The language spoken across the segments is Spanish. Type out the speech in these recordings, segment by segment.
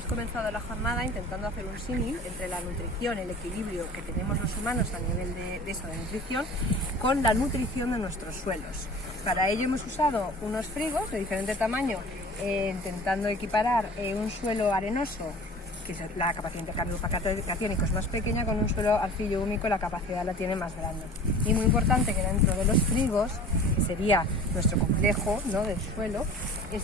hemos comenzado la jornada intentando hacer un símil entre la nutrición, el equilibrio que tenemos los humanos a nivel de nutrición, con la nutrición de nuestros suelos. Para ello hemos usado unos frigos de diferente tamaño, intentando equiparar un suelo arenoso, que la capacidad de intercambio catiónico es más pequeña, con un suelo arcillo húmico la capacidad la tiene más grande. Y muy importante que dentro de los frigos, que sería nuestro complejo, ¿no?, del suelo,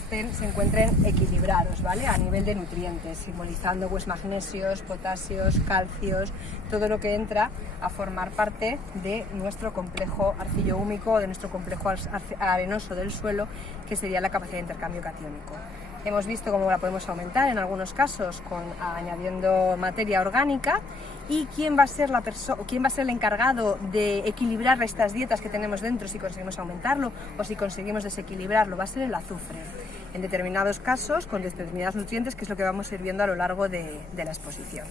se encuentren equilibrados, ¿vale?, a nivel de nutrientes, simbolizando pues magnesios, potasios, calcios, todo lo que entra a formar parte de nuestro complejo arcillo húmico, de nuestro complejo arenoso del suelo, que sería la capacidad de intercambio catiónico. Hemos visto cómo la podemos aumentar en algunos casos añadiendo materia orgánica. ¿Y quién va a ser el encargado de equilibrar estas dietas que tenemos dentro, si conseguimos aumentarlo o si conseguimos desequilibrarlo? Va a ser el azufre, en determinados casos con determinados nutrientes, que es lo que vamos a ir viendo a lo largo de la exposición.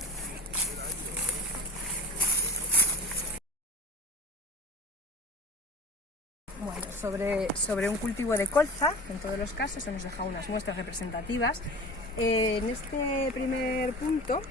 Bueno, sobre un cultivo de colza, en todos los casos hemos dejado unas muestras representativas. En este primer punto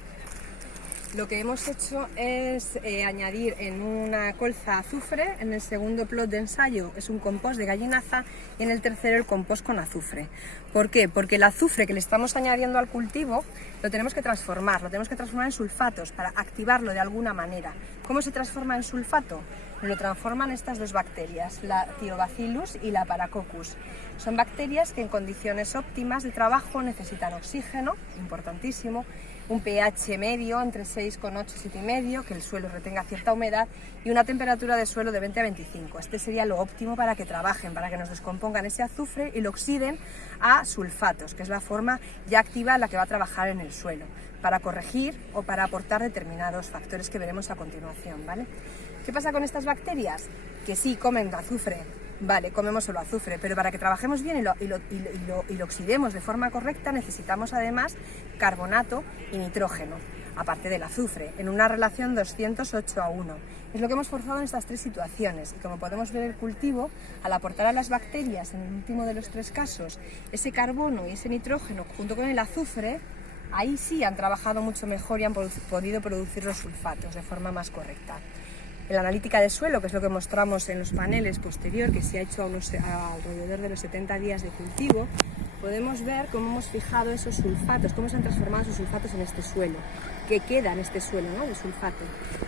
lo que hemos hecho es añadir en una colza azufre, en el segundo plot de ensayo es un compost de gallinaza y en el tercero el compost con azufre. ¿Por qué? Porque el azufre que le estamos añadiendo al cultivo lo tenemos que transformar en sulfatos para activarlo de alguna manera. ¿Cómo se transforma en sulfato? Lo transforman estas dos bacterias, la Thiobacillus y la Paracoccus. Son bacterias que en condiciones óptimas de trabajo necesitan oxígeno, importantísimo, un pH medio entre 6,8 y 7,5, que el suelo retenga cierta humedad, y una temperatura de suelo de 20 a 25. Este sería lo óptimo para que trabajen, para que nos descompongan ese azufre y lo oxiden a sulfatos, que es la forma ya activa en la que va a trabajar en el suelo, para corregir o para aportar determinados factores que veremos a continuación, ¿vale? ¿Qué pasa con estas bacterias? Que sí comen azufre, vale, comemos solo azufre, pero para que trabajemos bien y lo oxidemos de forma correcta necesitamos además carbonato y nitrógeno, aparte del azufre, en una relación 208:1. Es lo que hemos forzado en estas tres situaciones, y como podemos ver, el cultivo, al aportar a las bacterias, en el último de los tres casos, ese carbono y ese nitrógeno junto con el azufre, ahí sí han trabajado mucho mejor y han podido producir los sulfatos de forma más correcta. En la analítica de suelo, que es lo que mostramos en los paneles posterior, que se ha hecho alrededor de los 70 días de cultivo, podemos ver cómo hemos fijado esos sulfatos, cómo se han transformado esos sulfatos en este suelo, que queda en este suelo, ¿no?, de sulfato.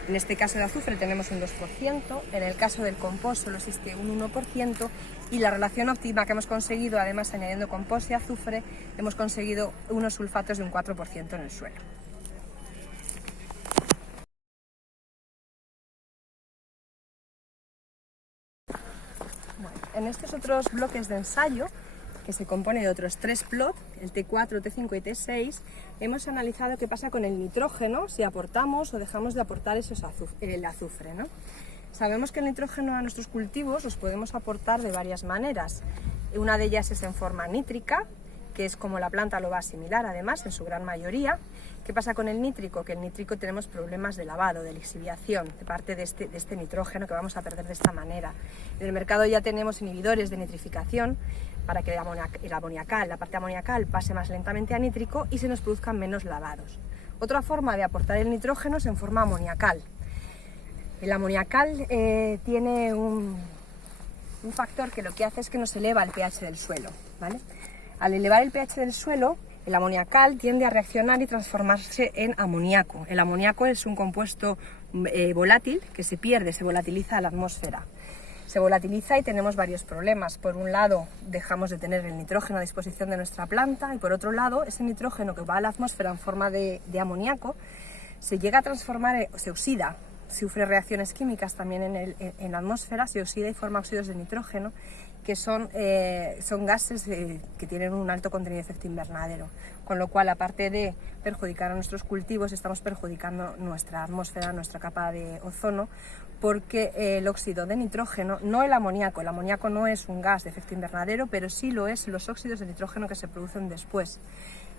En este caso de azufre tenemos un 2%, en el caso del compost solo existe un 1%, y la relación óptima que hemos conseguido, además añadiendo compost y azufre, hemos conseguido unos sulfatos de un 4% en el suelo. Bueno, en estos otros bloques de ensayo, que se compone de otros 3 plots, el T4, T5 y T6, hemos analizado qué pasa con el nitrógeno, si aportamos o dejamos de aportar el azufre, ¿no? Sabemos que el nitrógeno a nuestros cultivos los podemos aportar de varias maneras. Una de ellas es en forma nítrica, que es como la planta lo va a asimilar, además, en su gran mayoría. ¿Qué pasa con el nítrico? Que el nítrico tenemos problemas de lavado, de lixiviación, de parte de este nitrógeno que vamos a perder de esta manera. En el mercado ya tenemos inhibidores de nitrificación para que la parte amoniacal pase más lentamente a nítrico y se nos produzcan menos lavados. Otra forma de aportar el nitrógeno es en forma amoniacal. El amoniacal tiene un factor que lo que hace es que nos eleva el pH del suelo, ¿vale? Al elevar el pH del suelo, el amoniacal tiende a reaccionar y transformarse en amoníaco. El amoníaco es un compuesto volátil que se pierde, se volatiliza a la atmósfera. Se volatiliza y tenemos varios problemas. Por un lado, dejamos de tener el nitrógeno a disposición de nuestra planta, y por otro lado, ese nitrógeno que va a la atmósfera en forma de amoníaco se llega a transformar, se oxida, sufre reacciones químicas también en la atmósfera, se oxida y forma óxidos de nitrógeno, que son gases que tienen un alto contenido de efecto invernadero, con lo cual, aparte de perjudicar a nuestros cultivos, estamos perjudicando nuestra atmósfera, nuestra capa de ozono, porque el óxido de nitrógeno, no el amoníaco no es un gas de efecto invernadero, pero sí lo es los óxidos de nitrógeno que se producen después.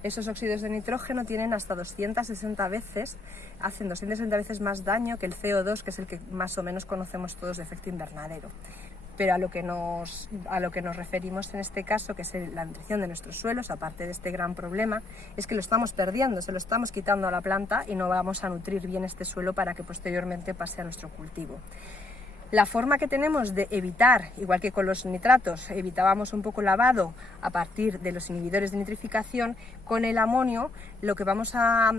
Esos óxidos de nitrógeno tienen hasta 260 veces, hacen 260 veces más daño que el CO2, que es el que más o menos conocemos todos de efecto invernadero. pero a lo que nos referimos en este caso, que es la nutrición de nuestros suelos, aparte de este gran problema, es que lo estamos perdiendo, se lo estamos quitando a la planta y no vamos a nutrir bien este suelo para que posteriormente pase a nuestro cultivo. La forma que tenemos de evitar, igual que con los nitratos, evitábamos un poco el lavado a partir de los inhibidores de nitrificación, con el amonio lo que vamos a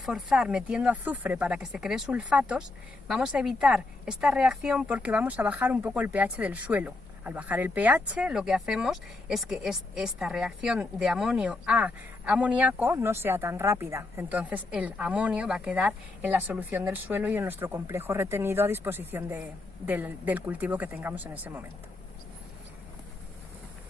forzar metiendo azufre para que se creen sulfatos, vamos a evitar esta reacción porque vamos a bajar un poco el pH del suelo. Al bajar el pH, lo que hacemos es que esta reacción de amonio a amoníaco no sea tan rápida. Entonces el amonio va a quedar en la solución del suelo y en nuestro complejo retenido a disposición del cultivo que tengamos en ese momento.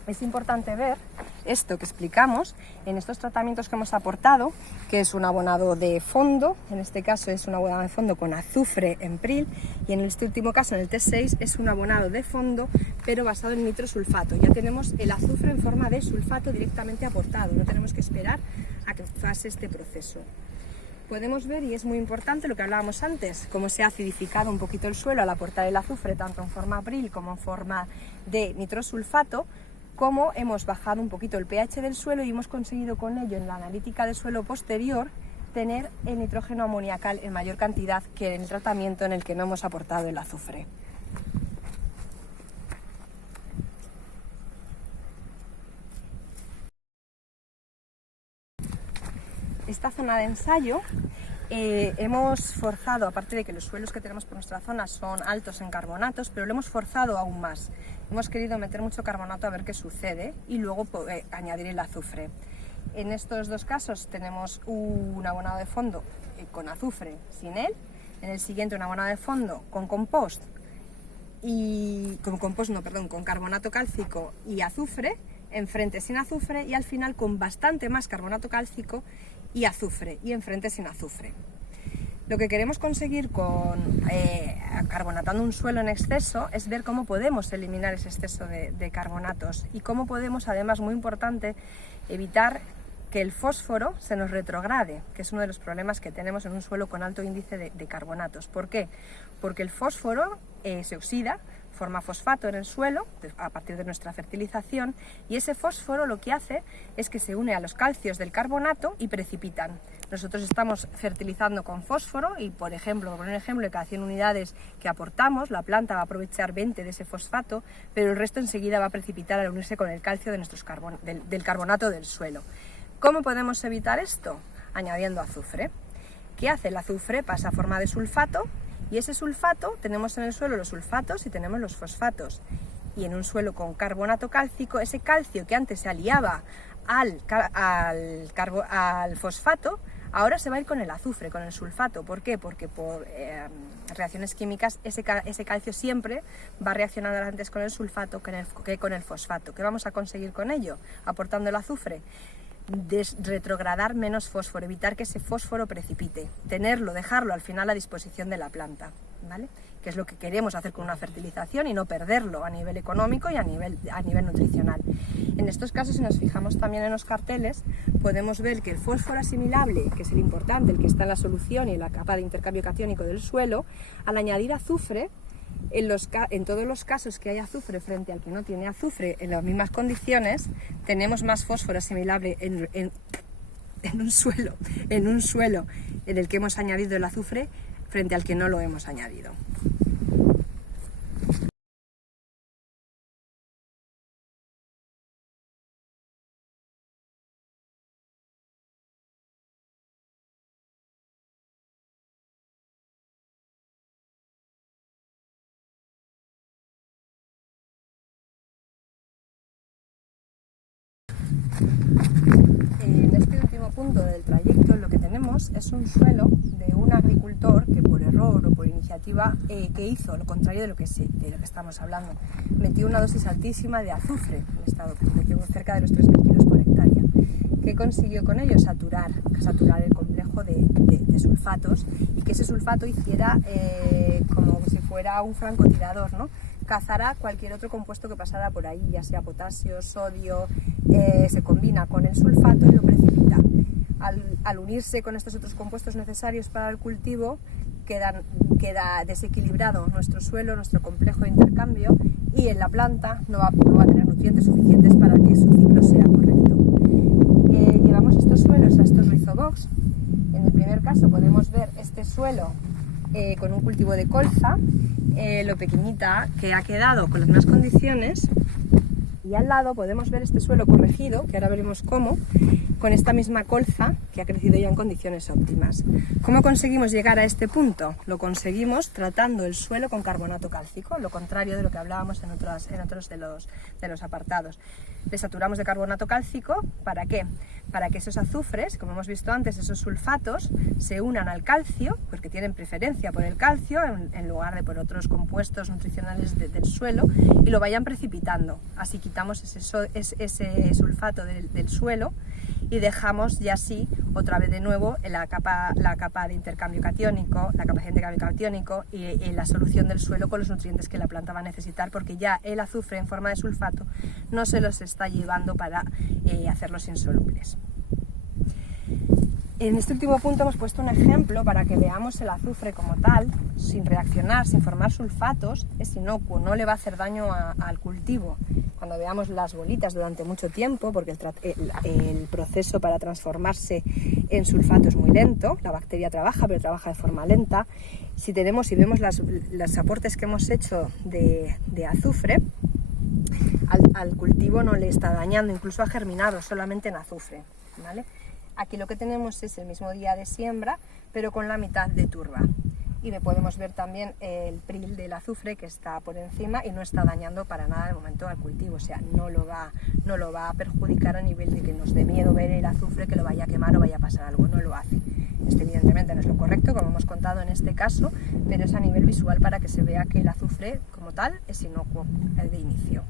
Es importante ver esto que explicamos en estos tratamientos que hemos aportado, que es un abonado de fondo, en este caso es un abonado de fondo con azufre en pril, y en este último caso, en el T6, es un abonado de fondo, pero basado en nitrosulfato. Ya tenemos el azufre en forma de sulfato directamente aportado, no tenemos que esperar a que pase este proceso. Podemos ver, y es muy importante lo que hablábamos antes, cómo se ha acidificado un poquito el suelo al aportar el azufre, tanto en forma pril como en forma de nitrosulfato, cómo hemos bajado un poquito el pH del suelo y hemos conseguido con ello, en la analítica de suelo posterior, tener el nitrógeno amoniacal en mayor cantidad que en el tratamiento en el que no hemos aportado el azufre. Esta zona de ensayo hemos forzado, aparte de que los suelos que tenemos por nuestra zona son altos en carbonatos, pero lo hemos forzado aún más. Hemos querido meter mucho carbonato a ver qué sucede y luego añadir el azufre. En estos dos casos tenemos un abonado de fondo con azufre sin él, en el siguiente un abonado de fondo con compost con carbonato cálcico y azufre, enfrente sin azufre, y al final con bastante más carbonato cálcico y azufre, y enfrente sin azufre. Lo que queremos conseguir carbonatando un suelo en exceso es ver cómo podemos eliminar ese exceso de carbonatos y cómo podemos, además, muy importante, evitar que el fósforo se nos retrograde, que es uno de los problemas que tenemos en un suelo con alto índice de carbonatos. ¿Por qué? Porque el fósforo se oxida, forma fosfato en el suelo a partir de nuestra fertilización, y ese fósforo lo que hace es que se une a los calcios del carbonato y precipitan. Nosotros estamos fertilizando con fósforo y, por ejemplo, de cada 100 unidades que aportamos, la planta va a aprovechar 20 de ese fosfato, pero el resto enseguida va a precipitar al unirse con el calcio de del carbonato del suelo. ¿Cómo podemos evitar esto? Añadiendo azufre. ¿Qué hace el azufre? Pasa a forma de sulfato, y ese sulfato, tenemos en el suelo los sulfatos y tenemos los fosfatos. Y en un suelo con carbonato cálcico, ese calcio que antes se aliaba al fosfato, ahora se va a ir con el azufre, con el sulfato. ¿Por qué? Porque por reacciones químicas ese calcio siempre va a reaccionar antes con el sulfato que con el fosfato. ¿Qué vamos a conseguir con ello? Aportando el azufre. Retrogradar menos fósforo, evitar que ese fósforo precipite, dejarlo al final a disposición de la planta, ¿vale? Que es lo que queremos hacer con una fertilización y no perderlo a nivel económico y a nivel nutricional. En estos casos, si nos fijamos también en los carteles, podemos ver que el fósforo asimilable, que es el importante, el que está en la solución y en la capa de intercambio catiónico del suelo, al añadir azufre, en todos los casos que hay azufre frente al que no tiene azufre en las mismas condiciones, tenemos más fósforo asimilable en un suelo en el que hemos añadido el azufre frente al que no lo hemos añadido. En este último punto del trayecto lo que tenemos es un suelo de un agricultor que por error o por iniciativa que hizo lo contrario de lo que estamos hablando. Metió una dosis altísima de azufre, metió cerca de los 3.000 kilos por hectárea. ¿Qué consiguió con ello? Saturar el complejo de sulfatos, y que ese sulfato hiciera como si fuera un francotirador, ¿no? Cazará cualquier otro compuesto que pasara por ahí, ya sea potasio, sodio, se combina con el sulfato y lo precipita. Al unirse con estos otros compuestos necesarios para el cultivo, queda desequilibrado nuestro suelo, nuestro complejo de intercambio, y en la planta no va a tener nutrientes suficientes para que su ciclo sea correcto. Llevamos estos suelos a estos Rhizobox. En el primer caso podemos ver este suelo con un cultivo de colza, lo pequeñita que ha quedado con las mismas condiciones, y al lado podemos ver este suelo corregido, que ahora veremos cómo, con esta misma colza que ha crecido ya en condiciones óptimas. ¿Cómo conseguimos llegar a este punto? Lo conseguimos tratando el suelo con carbonato cálcico, lo contrario de lo que hablábamos en otros de los apartados. Le saturamos de carbonato cálcico, ¿para qué? Para que esos azufres, como hemos visto antes, esos sulfatos, se unan al calcio, porque tienen preferencia por el calcio en lugar de por otros compuestos nutricionales del suelo, y lo vayan precipitando. Así quitamos ese sulfato del suelo y dejamos ya así otra vez de nuevo la capa de intercambio catiónico, la capacidad de intercambio catiónico y la solución del suelo con los nutrientes que la planta va a necesitar, porque ya el azufre en forma de sulfato no se los está llevando para hacerlos insolubles. En este último punto hemos puesto un ejemplo para que veamos el azufre como tal, sin reaccionar, sin formar sulfatos, es inocuo, no le va a hacer daño al cultivo. Cuando veamos las bolitas durante mucho tiempo, porque el proceso para transformarse en sulfato es muy lento, la bacteria trabaja, pero trabaja de forma lenta. Si vemos los aportes que hemos hecho de azufre, al cultivo no le está dañando, incluso ha germinado solamente en azufre, ¿vale? Aquí lo que tenemos es el mismo día de siembra, pero con la mitad de turba. Y podemos ver también el pril del azufre que está por encima y no está dañando para nada de momento al cultivo. O sea, no lo va a perjudicar a nivel de que nos dé miedo ver el azufre, que lo vaya a quemar o vaya a pasar algo. No lo hace. Esto evidentemente no es lo correcto, como hemos contado en este caso, pero es a nivel visual para que se vea que el azufre como tal es inocuo de inicio.